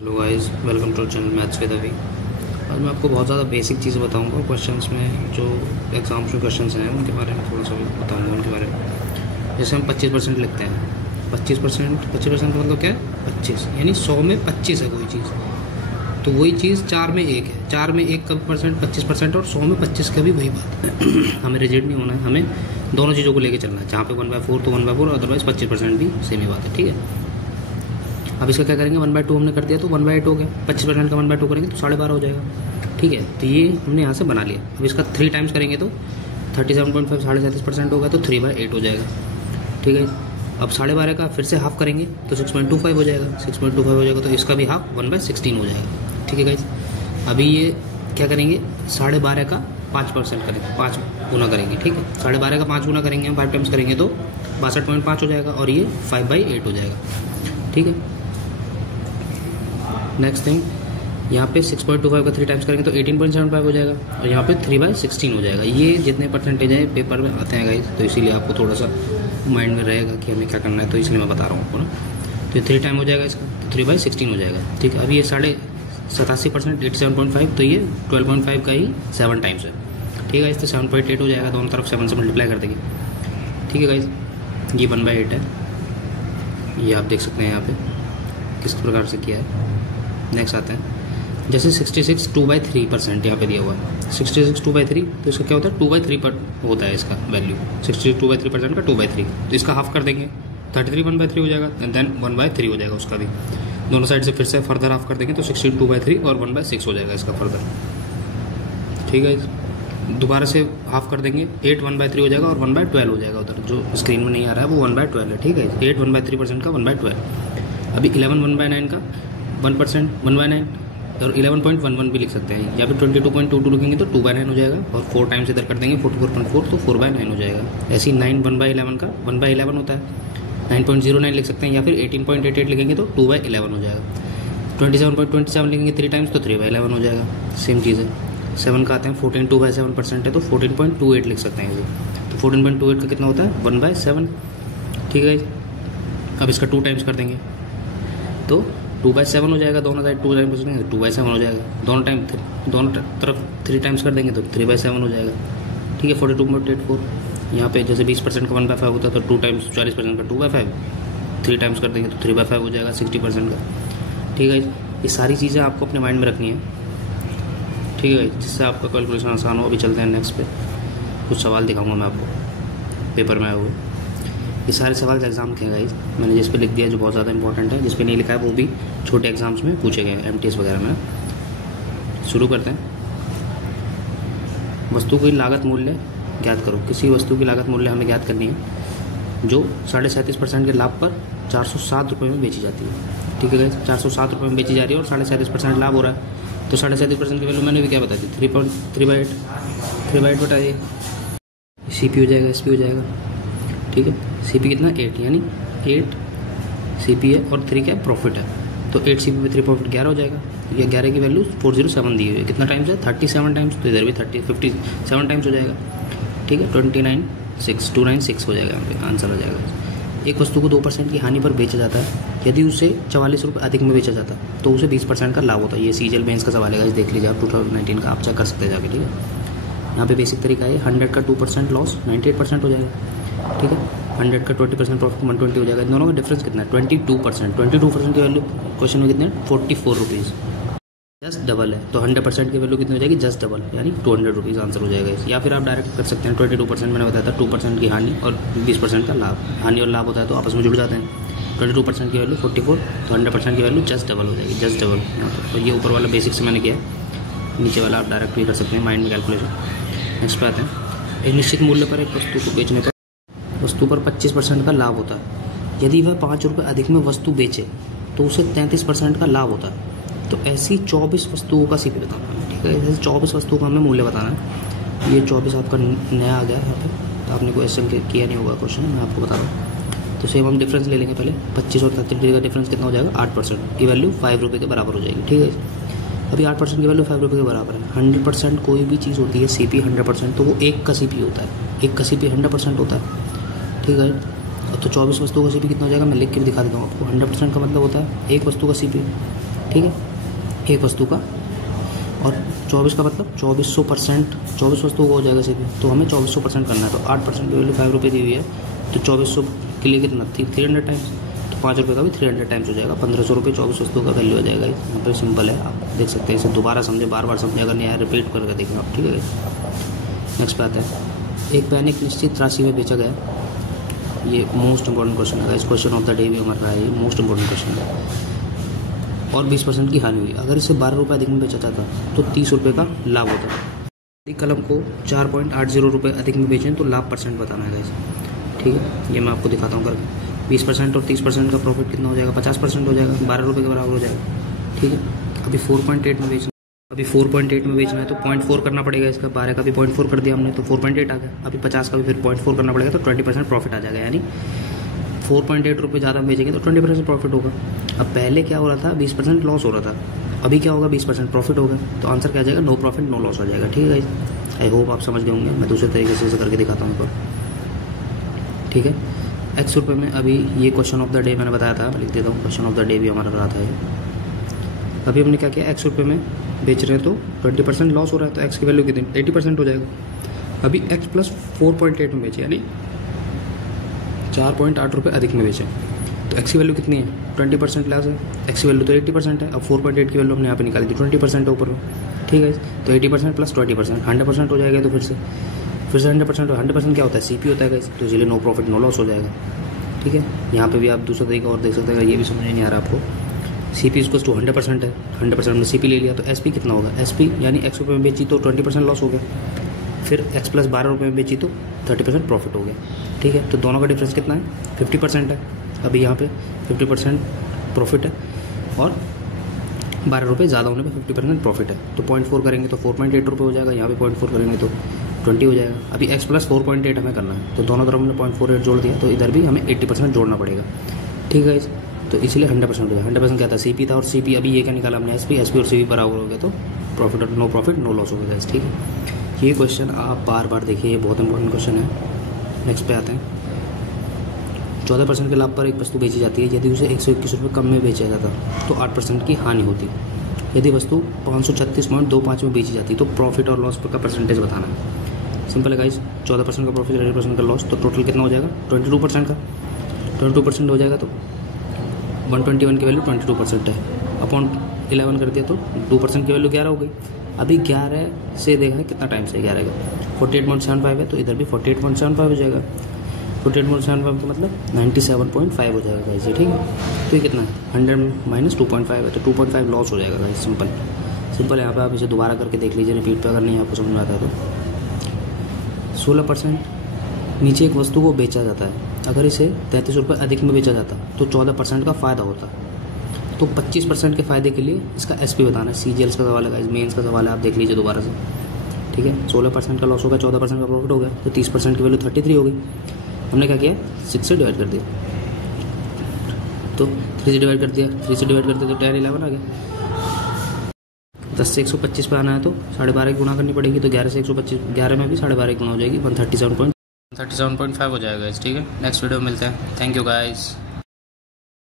Hello guys, welcome to channel maths with Abhi. आज मैं आपको बहुत ज़्यादा बेसिक चीज़ बताऊंगा। क्वेश्चंस में जो एग्जाम्स में क्वेश्चंस हैं उनके बारे में थोड़ा सा बताऊंगा उनके बारे में। जैसे हम 25% लिखते हैं, 25% का मतलब क्या है? 25, यानी 100 में 25 है कोई चीज़, तो वही चीज़ 4 में 1 है। 4 में 1 का परसेंट 25% और 100 में 25 का भी वही बात है। हमें रिजिड नहीं होना है, हमें दोनों चीज़ों को लेकर चलना है। जहाँ पे 1/4 तो 1/4, अदरवाइज 25% भी सेम ही बात है। ठीक है, अब इसका क्या करेंगे? 1/2 हमने कर दिया तो 1/8 हो गया। 25% का 1/2 करेंगे तो 12.5 हो जाएगा। ठीक है, तो ये हमने यहाँ से बना लिया। अब इसका 3 टाइम्स करेंगे तो 37.5 37.5% होगा तो 3/8 हो जाएगा। ठीक है, अब 12.5 का फिर से हाफ करेंगे तो 6.25 हो जाएगा। 6.25 हो जाएगा तो इसका भी हाफ 1/16 हो जाएगा। ठीक है गाइस, अभी ये क्या करेंगे? 12.5 का 5% करेंगे, 5 गुना करेंगे। ठीक है, 12.5 का 5 गुना करेंगे, हम 5 टाइम्स करेंगे तो 62.5 हो जाएगा और ये 5/8 हो जाएगा। ठीक है, नेक्स्ट थिंग, यहाँ पे 6.25 का 3 टाइम्स करेंगे तो 18.75 हो जाएगा और यहाँ पे 3/16 हो जाएगा। ये जितने परसेंटेज है पेपर में आते हैं गाइस, तो इसीलिए आपको थोड़ा सा माइंड में रहेगा कि हमें क्या करना है, तो इसलिए मैं बता रहा हूँ आपको ना। तो ये 3 टाइम हो जाएगा इसका, तो 3/16 हो जाएगा। ठीक है, अब ये 87%, 87.5, तो ये 12.5 का ही 7 टाइम्स है। ठीक है, इससे 7.8 हो जाएगा। दोनों तरफ 7 से मल्टीप्लाई कर देंगे। ठीक है गाइस, ये 1/8 है, ये आप देख सकते हैं यहाँ पे किस प्रकार से किया है। नेक्स्ट आते हैं, जैसे 66 2/3% यहाँ पे दिया हुआ है। 66 2/3, तो इसका क्या होता है? 2/3 पर होता है इसका वैल्यू। 66 2/3% का 2/3, तो इसका हाफ कर देंगे, 33 1/3 हो जाएगा, एंड देन 1/3 हो जाएगा उसका भी। दोनों साइड से फिर से फर्दर हाफ कर देंगे तो 16 2/3 और 1/6 हो जाएगा इसका फर्दर। ठीक है, दोबारा से हाफ कर देंगे, 8 1/3 हो जाएगा और 1/12 हो जाएगा। उधर जो स्क्रीन में नहीं आ रहा है वो 1/12 है। ठीक है, 8 1/3% का 1/12। अभी 11 1/9 का 1%, 1/9, और 11.11 भी लिख सकते हैं, या फिर 22.22 लिखेंगे तो 2/9 हो जाएगा, और 4 टाइम्स इधर कर देंगे 44.4 तो 4/9 हो जाएगा। ऐसे ही 9 1/11 का 1/11 होता है, 9.09 लिख सकते हैं, या फिर 18.88 लिखेंगे तो 2/11 हो जाएगा। 27.27 लिखेंगे 3 टाइम्स तो 3/11 हो जाएगा। सेम चीज़ है। 7 का आते हैं 14 2/7% है तो 14.28 लिख सकते हैं इसे। तो 14.28 का कितना होता है? 1/7। ठीक है, अब इसका 2 टाइम्स कर देंगे तो 2/7 हो जाएगा। दोनों साइड 2 टाइम्स करेंगे तो 2/7 हो जाएगा। दोनों तरफ 3 टाइम्स कर देंगे तो 3/7 हो जाएगा। ठीक है, 42.84। यहाँ पे जैसे 20% का 1/5 होता है तो 2 टाइम्स 40% का 2/5, 3 टाइम्स कर देंगे तो 3/5 हो जाएगा 60% का। ठीक है, ये सारी चीज़ें आपको अपने माइंड में रखनी है। ठीक है, जिससे आपका कैलकुलेशन आसान हो। अभी चलते हैं नेक्स्ट पे, कुछ सवाल दिखाऊंगा मैं आपको पेपर में आए हुए। ये सारे सवाल एग्जाम के हैं गाइस, मैंने जिस पे लिख दिया जो बहुत ज़्यादा इंपॉर्टेंट है, जिस पे नहीं लिखा है वो भी छोटे एग्जाम्स में पूछे गए हैं, MTS वगैरह में। शुरू करते हैं। वस्तु की लागत मूल्य ज्ञात करो। किसी वस्तु की लागत मूल्य हमें ज्ञात करनी है जो 37.5% के लाभ पर 407 रुपये में बेची जाती है। ठीक है गाइस, 407 रुपये में बेची जा रही है और 37% लाभ हो रहा है, तो 37% की वैल्यू मैंने भी क्या बता दी? 3/8 बताइए। CP हो जाएगा, SP हो जाएगा। ठीक है, CP कितना? 8, यानी 8 CP है और 3 क्या है? प्रॉफिट है, तो 8 CP में 3 प्रॉफिट 11 हो जाएगा। ये 11 की वैल्यू 407 दी हुई है। कितना टाइम्स है? 37 टाइम्स, तो इधर भी 57 टाइम्स हो जाएगा। ठीक है, 296 हो जाएगा, यहाँ पे आंसर हो जाएगा। एक वस्तु को 2% की हानि पर बेचा जाता है, यदि उसे 44 रुपये अधिक में बेचा जाता है तो उसे 20% का लाभ होता है। ये CGL मेंस का सवाल है, देख लीजिए आप, 2019 का, आप चेक कर सकते हैं जाके। ठीक है, यहाँ पे बेसिक तरीका है, 100 का 2% लॉस 98% हो जाएगा। ठीक है, 100 का 20% प्रॉफिट 120 हो जाएगा। इन दोनों का डिफरेंस कितना है? 22% की वैल्यू क्वेश्चन में कितने हैं? 44 रुपीज़, जस्ट डबल है। तो 100% की वैल्यू कितनी हो जाएगी? जस्ट डबल, यानी 200 रुपीज़ आंसर हो जाएगा। या फिर आप डायरेक्ट कर सकते हैं 22%, मैंने बताया था 2% की हानि और 20% का लाभ। हानि और लाभ होता है तो आपस में जुड़ जाते हैं। 22% की वैल्यू 44, तो 100% की वैल्यू जस्ट डबल हो जाएगी, जस्ट डबल यहाँ पर। तो ये ऊपर वाला बेसिक से मैंने किया, नीचे वाला आप डायरेक्ट भी कर सकते हैं माइंड में कैलकुलेशन। नेक्स्ट पे आते हैं, एक निश्चित मूल्य पर एक वस्तु को बेचने पर वस्तु पर 25% का लाभ होता है। यदि वह 5 रुपये अधिक में वस्तु बेचे तो उसे 33% का लाभ होता है। तो ऐसी 24 वस्तुओं का CP बताना है। ठीक है, ऐसे 24 वस्तुओं का हमें मूल्य बताना है। ये 24 आपका नया आ गया है यहाँ पे, तो आपने कोई क्वेश्चन किया नहीं होगा क्वेश्चन, मैं आपको बता रहा हूँ। तो सेम हम डिफरेंस ले लेंगे पहले। 25 और 33 का डिफरेंस कितना हो जाएगा? 8% की वैल्यू 5 रुपये के बराबर हो जाएगी। ठीक है, अभी 8% की वैल्यू 5 रुपये के बराबर है। 100% कोई भी चीज़ होती है CP 100%, तो वो 1 का CP होता है। 1 का CP 100% होता है। ठीक है, तो 24 वस्तुओं का CP कितना हो जाएगा? मैं लिख के भी दिखा देता हूँ आपको। 100% का मतलब होता है 1 वस्तु का CP, ठीक है, एक वस्तु का। और 24 का मतलब 2400%, 24 वस्तुओं का हो जाएगा सीधे, तो हमें 2400% करना है। तो 8% की वैल्यू 5 रुपये दी हुई है, तो 2400 के लिए कितना थी 300 टाइम्स, तो 5 रुपये का भी 300 टाइम्स हो जाएगा, 1500 रुपये 24 वस्तुओं का वैल्यू हो जाएगा। यहाँ पर सिंपल है, आप देख सकते हैं। इसे दोबारा समझे, बार बार समझे, अगर नहीं आया रिपीट करके देखना आप, ठीक है। नेक्स्ट पे आता है, एक पेन एक निश्चित राशि में बेचा गया। ये मोस्ट इंपॉर्टेंट क्वेश्चन है, इस क्वेश्चन ऑफ द डे भी हमारा रहा है, ये मोस्ट इंपॉर्टेंट क्वेश्चन है। और 20% की हानि हुई। अगर इसे 12 रुपये अधिक में बेचा जाता तो 30 रुपये का लाभ होता। एक कलम को 4.80 रुपये अधिक में बेचें तो लाभ परसेंट बताना है गाइस, ठीक है। ये मैं आपको दिखाता हूँ करके। 20% और 30% का प्रॉफिट कितना हो जाएगा, 50% हो जाएगा, 12 रुपये के बराबर हो जाएगा, ठीक है। अभी 4.8 में बेचना, अभी 4.8 में बेचना है तो 0.4 करना पड़ेगा इसका। 12 का भी 0.4 कर दिया हमने तो 4.8 आ गया। अभी 50 का भी फिर 0.4 करना पड़ेगा तो 20% प्रॉफिट आ जाएगा। यानी 4.8 रुपये ज़्यादा बेचेंगे तो 20% प्रॉफिट होगा। अब पहले क्या हो रहा था, 20% लॉस हो रहा था, अभी क्या होगा 20% प्रॉफिट होगा। तो आंसर क्या आ जाएगा, नो प्रॉफिट नो लॉस हो जाएगा, ठीक है। आई होप आप समझ गए होंगे। मैं दूसरे तरीके से इसे करके दिखाता हूँ, ठीक है। x रुपये में, अभी ये क्वेश्चन ऑफ द डे मैंने बताया था, मैं लिख देता हूँ, क्वेश्चन ऑफ द डे भी हमारा रहा था। अभी हमने क्या किया, x रुपये में बेच रहे हैं तो 20% लॉस हो रहा है, तो x की वैल्यू कितनी 80% हो जाएगा। अभी x प्लस 4.8 में बेचे, यानी 4.8 रुपये अधिक में बेचे, तो x की वैल्यू कितनी है 20% लॉस है। x की वैल्यू तो 80% है। अब 4.8 की वैल्यू हमने यहाँ पे निकाली थी, 20% है ऊपर में, ठीक है। तो 80% प्लस 20% 100% हो जाएगा। तो फिर से 100%, 100% क्या होता है, CP होता है गाइस, तो इसलिए नो प्रॉफिट नो लॉस हो जाएगा, ठीक है। यहाँ पे भी आप दूसरा तरीका और देख सकते हैं, ये भी समझ नहीं आ रहा आपको। CP इसको 100% है, 100% में CP ले लिया तो SP कितना होगा, SP यानी x रुपये में बेची तो 20% लॉस हो गया, फिर x प्लस 12 रुपये में बेची तो 30% प्रॉफिट हो गया, ठीक है। तो दोनों का डिफरेंस कितना है 50% है। अभी यहाँ पे 50% प्रॉफिट है और 12 रुपये ज़्यादा होने पे 50% प्रॉफिट है। तो 0.4 करेंगे तो 4.8 रुपये हो जाएगा, यहाँ पे 0.4 करेंगे तो 20 हो जाएगा। अभी x प्लस 4.8 हमें करना है, तो दोनों तरफ हमने 0.48 जोड़ दिया, तो इधर भी हमें 80% जोड़ना पड़ेगा, ठीक है। तो इसलिए 100% हो गया। 100% क्या था, CP था, और CP अभी ये क्या निकाला हमने, SP और CP बराबर हो गया, तो प्रॉफिट और नो प्रॉफिट नो लॉस हो गया, ठीक है। ये क्वेश्चन आप बार बार देखिए, ये बहुत इंपॉर्टेंट क्वेश्चन है। नेक्स्ट पे आते हैं, 14% के लाभ पर एक वस्तु बेची जाती है। यदि उसे 121 रुपये कम में बेचा जाता तो 8% की हानि होती। यदि वस्तु 536.25 में बेची जाती तो प्रॉफिट और लॉस का परसेंटेज बताना है। सिंपल है गाइस, 14% का प्रॉफिट, 80% का लॉस, तो टोटल कितना हो जाएगा 22% का। 22% हो जाएगा तो 121 की वैल्यू 22% है, अपॉन 11 कर दिया तो 2% की वैल्यू 11 हो गई। अभी 11 से देखा है कितना टाइम से 11 का 48.75 है, तो इधर भी 48.75 हो जाएगा। 48.75 का मतलब 97.5 हो जाएगा गाइस, ठीक है। तो ये कितना है 100 माइनस 2.5 है, तो 2.5 लॉस हो जाएगा गाइस। सिंपल है। यहाँ पे आप इसे दोबारा करके देख लीजिए रिपीट पे, अगर नहीं आपको समझ में आता है तो। 16% नीचे एक वस्तु को बेचा जाता है। अगर इसे 33 रुपये अधिक में बेचा जाता तो 14% का फ़ायदा होता। तो 25% के फ़ायदे के लिए इसका SP बताना है। CGL का सवाल है गाइस, मेंस का सवाल है, आप देख लीजिए दोबारा से, ठीक है। 16% का लॉस हो गया, 14% का प्रॉफिट हो गया, तो 30% की वैल्यू 33 हो गई। हमने क्या किया 6 से डिवाइड कर दिया, तो 3 से डिवाइड कर दिया, 3 से डिवाइड कर दिया तो 11 आ गया। 10 से 125 पे आना है तो 12.5 गुना करनी पड़ेगी, तो 11 से 125, 11 में भी 12.5 गुना हो जाएगी, 137.5 हो जाएगा, ठीक है। नेक्स्ट वीडियो मिलते हैं, थैंक यू गाइस।